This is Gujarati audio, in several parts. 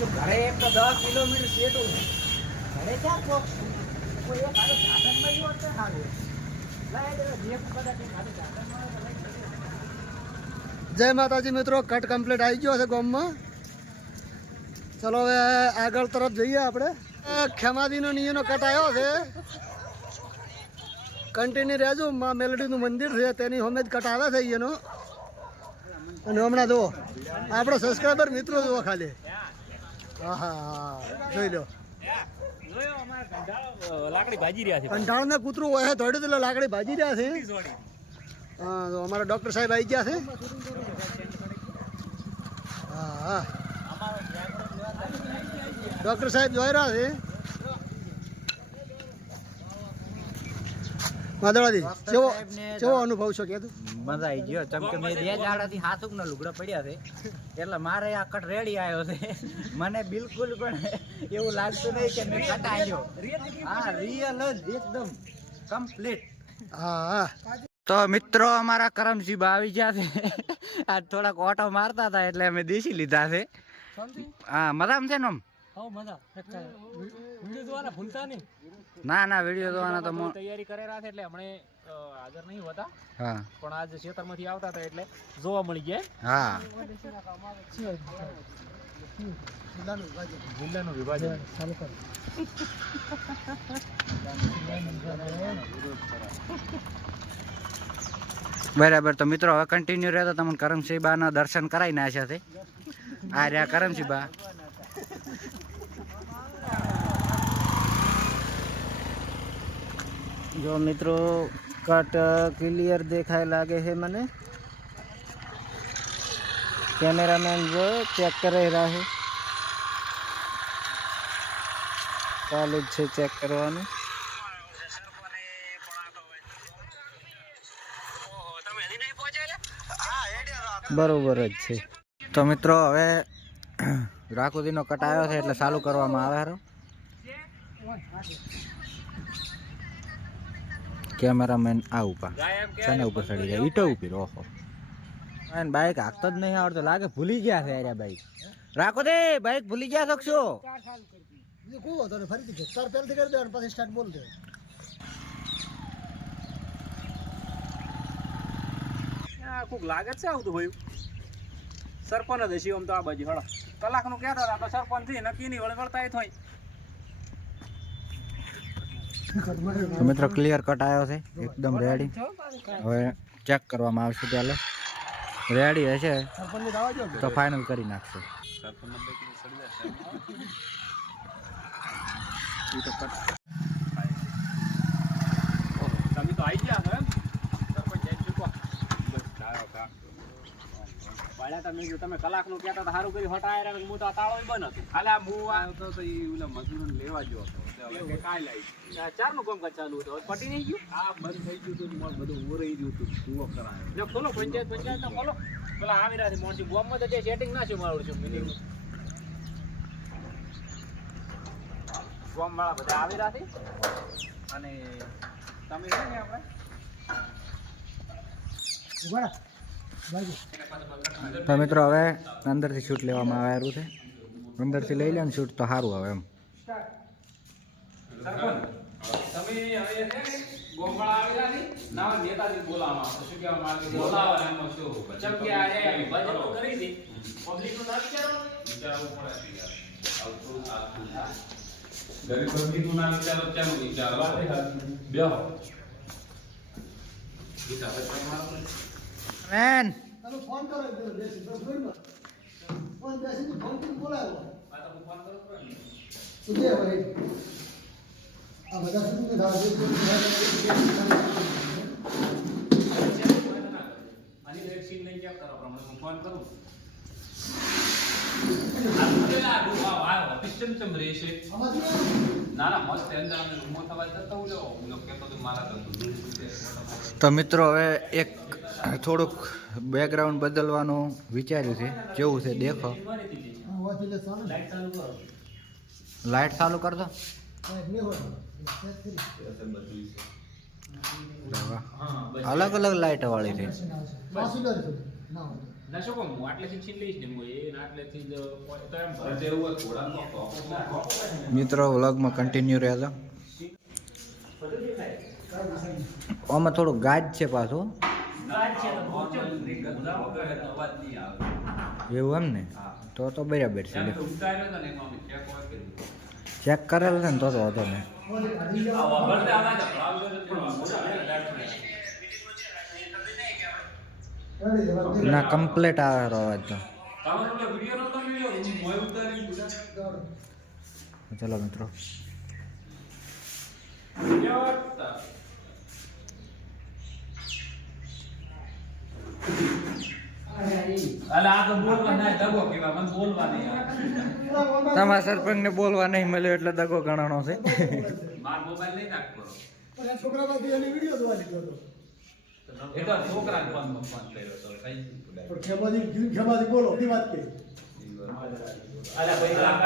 ઘરે એક તો 10 કિલોમીટર સેટું છે. ઘરે ક્યાં કોક કોઈ એક હારે સાધનમાં ગયો તો સારું. જય માતાજી મિત્રો, કટ કમ્પ્લીટ આવી ગયો છે ગામમાં. ચલો હવે આગળ તરફ જઈએ આપણે. ખેમાદીનો નિયનો કટ આવ્યો છે. કન્ટિન્યુ રહેજો. માં મેલડીનું મંદિર છે તેની હોમે જ કટ આવે છે એનો. અને હમણાં જુઓ આપણો સબસ્ક્રાઈબર મિત્રો જુઓ ખાલી. હા હા જોઈ લો. લાકડી ભાજી રહ્યા છે. કંઠાળ ને કૂતરું હોય થોડી એટલે લાકડી ભાજી રહ્યા છે. હા તો અમારા ડૉક્ટર સાહેબ આવી ગયા છે. હા હા ડૉક્ટર સાહેબ જોઈ રહ્યા છે. માદળાજી કેવો અનુભવ છે કે મજા આવી ગયો. ચમકે મેં 2 દાડાથી હાથુકના લુગડા પડ્યા છે એટલે મારે આ કટ રેડી આવ્યો છે. મને બિલકુલ પણ એવું લાગતું નહીં કે મેં કટ આવ્યો. હા રિયલ જ એકદમ કમ્પ્લીટ. હા હા તો મિત્રો અમારા કરમસિંહ આવી ગયા છે. આજ થોડાક ઓટો મારતા હતા એટલે અમે દેશી લીધા છે. હા મજામાં છે ને? ના ના વિડીયો જોવાના તો તૈયારી કરેલા છે એટલે હમણે હાજર નહીં હોતા. હા પણ આજ ખેતરમાંથી આવતા હતા એટલે જોવા મળી ગયા. હા જિલ્લાનું વિભાજન ચાલુ કરો. બરાબર. તો મિત્રો હવે કન્ટિન્યુ રહેતા તમને કરમસિંહ બાના દર્શન કરાવી નાખ્યા છે. આ રહ્યા કરમસિંહ બા. જો મિત્રો કટ ક્લિયર દેખાય લાગે છે મને. કેમેરામેન જો ચેક કરી રહ્યા છે. ચાલુ જ છે ચેક કરવાનું. બરોબર જ છે. તો મિત્રો હવે રાખુદીનો કટ આવ્યો છે એટલે ચાલુ કરવામાં આવે. કેમેરામેન આ ઉપર શાના ઉપર ચડી જાય? ઈટો ઉપર. ઓહો બાઈક હાંકતો જ નહીં આવડતો લાગે. ભૂલી ગયા છે યાર બાઈક. રાખો દે બાઈક ભૂલી ગયા શકશો. ફરીથી તાર પહેલથી કરી દેવાનું પછી સ્ટાર્ટ બોલ દે. કોક લાગે છે આવતું ભાઈ. સરપંચ જ હશે આમ તો આ બાજુ. હળો કલાકનું કહેતા હતા તો સરપંચ થી નક્કી નહીં વળતા થાય. મિત્રો ક્લિયર કટ આવ્યો છે એકદમ રેડી. હવે ચેક કરવામાં આવશે. ચાલો રેડી હશે તો ફાઇનલ કરી નાખશે. તમે તો આવી ગયા છો એમ? સરપંચ જઈને ચૂકો તમે કલાકનું કહેતા હતા સારું કર્યું. હટાય હું તો તાળો બંધ હતું. ખાલી આ હું આવતો તો એ મજૂરોને લેવા ગયો હતો. કાંઈ લાવી ચારનું કામકાજ ચાલુ હતું. પટી નહીં ગયું? હા બંધ થઈ ગયું હતું. મારું બધું ઓરાઈ ગયું હતું. કૂવો કરાયો. જો ખોલો પંચાયત તો ખોલો. પેલા આવી રહ્યા છે મોટી બોમ્બમાં તો સેટિંગ ના છે મારું છું. મિનિમમ બોમ્બ વાળા બધા આવી રહ્યા છે. અને તમે છે ને આપણે તો મિત્રો હવે અંદરથી શૂટ લેવામાં આવેલું છે. અંદરથી લઈ લે ને શૂટ તો સારું આવે એમ. તમે હવે છે ને ગોમવાળા આવેલા ને ના નેતાજી બોલાવવામાં આવશે. શું કહેવા માંગે બોલાવવા એમાં શું ચમ કે આ વિભાજન કરી દી પબ્લિક નું નામ વિચારવું પડે યાર. ગરીબ પબ્લિક નું નામ વિચારો ચાલો વિચારો બેહો મેન ફોન કરો બેસી ફોન બેસી ફોન થી બોલાવો. આ તો ફોન કરો ને તો દે ભાઈ આ બધા શું કે ધાર દે આની એક સીન લઈ ગયા કરો પ્રમાણે હું ફોન કરું. તો મિત્રો હવે એક થોડુંક બેકગ્રાઉન્ડ બદલવાનું વિચાર્યું છે. કેવું છે દેખો. લાઈટ ચાલુ કર દો. અલગ અલગ લાઈટ વાળી છે. ના શું કહું હું આટલેથી છીન લઈશ ને હું એ આટલેથી જ તો એમ ભરે એવું થોડા મિત્રો વ્લોગમાં કન્ટિન્યુ રહેજો. આમાં થોડું ગાજ છે પાછું એવું એમ ને તો બરાબર છે. ચેક કરેલ છે ને તો વાંધો નહીં. ના કમ્પ્લીટ આવે અવાજ તો. ચલો મિત્રો તમારા સરપંચ ને બોલવા નહીં મળ્યો એટલે દગો ગણાનો છે. છોકરામાંથી એની વિડીયો જોવા લીધો હતો બોલો વાત કે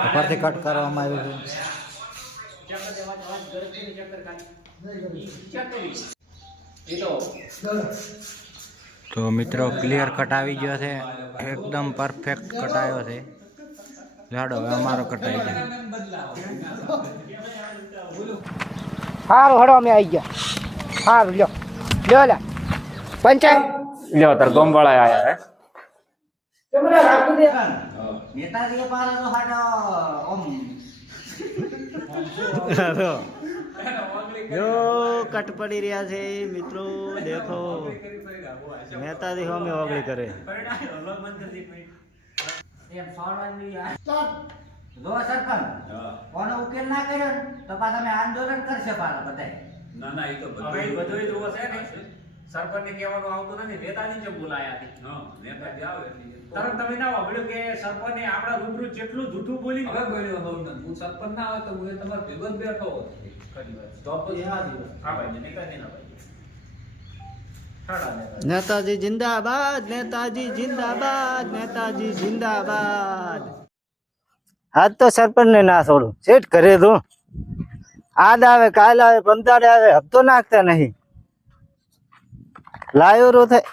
ઉપરથી કટ કરવામાં આવ્યું છે. તો મિત્રો ક્લિયર કટ આવી ગયો છે, એકદમ પરફેક્ટ કટ આવ્યો છે. લાડો હવે અમારો કટાઈ જાય. સારું હડો અમે આવી ગયા. સારું લ્યો લ્યો લે પંચાયત લ્યો તાર ગોમવાળા આયા હે નેતાજી પાલા તો હાડો ઓમ જો કટ પડી રહ્યા છે મિત્રો, દેખો મહેતાજી હોમે ઓગળી કરે. એમ સોળવાની જો સરપંચ કોનો ઉકેલ ના કર્યો ને તો પાછા અમે આંદોલન કરશે પાછા બધાય. ના ના એ તો બધુંય જોવો છે ને સરપંચ ને કહેવાનું આવતું નથી, નેતાજી જ બોલાયા હતી. હા નેતાજી આવે તરત તમે ના વાપર્યું કે સરપંચ એ આપણા રૂબરૂ જેટલું જૂઠું બોલી હવે બોલ્યો હું સરપંચ ના આવે તો હું તમારે ભેગો જ બેઠો હોત. તો પછી હા ભાઈ નેતાજી ના ભાઈ નેતાજી જિંદાબાદ, નેતાજી જિંદાબાદ, નેતાજી જિંદાબાદ. આજ તો સરપંચ ને ના છોડું, સેટ કરે તું. આજ આવે કાલ આવે પંતાડે આવે, હપ્તો નાખતા નહીં. લાયો રો થાય.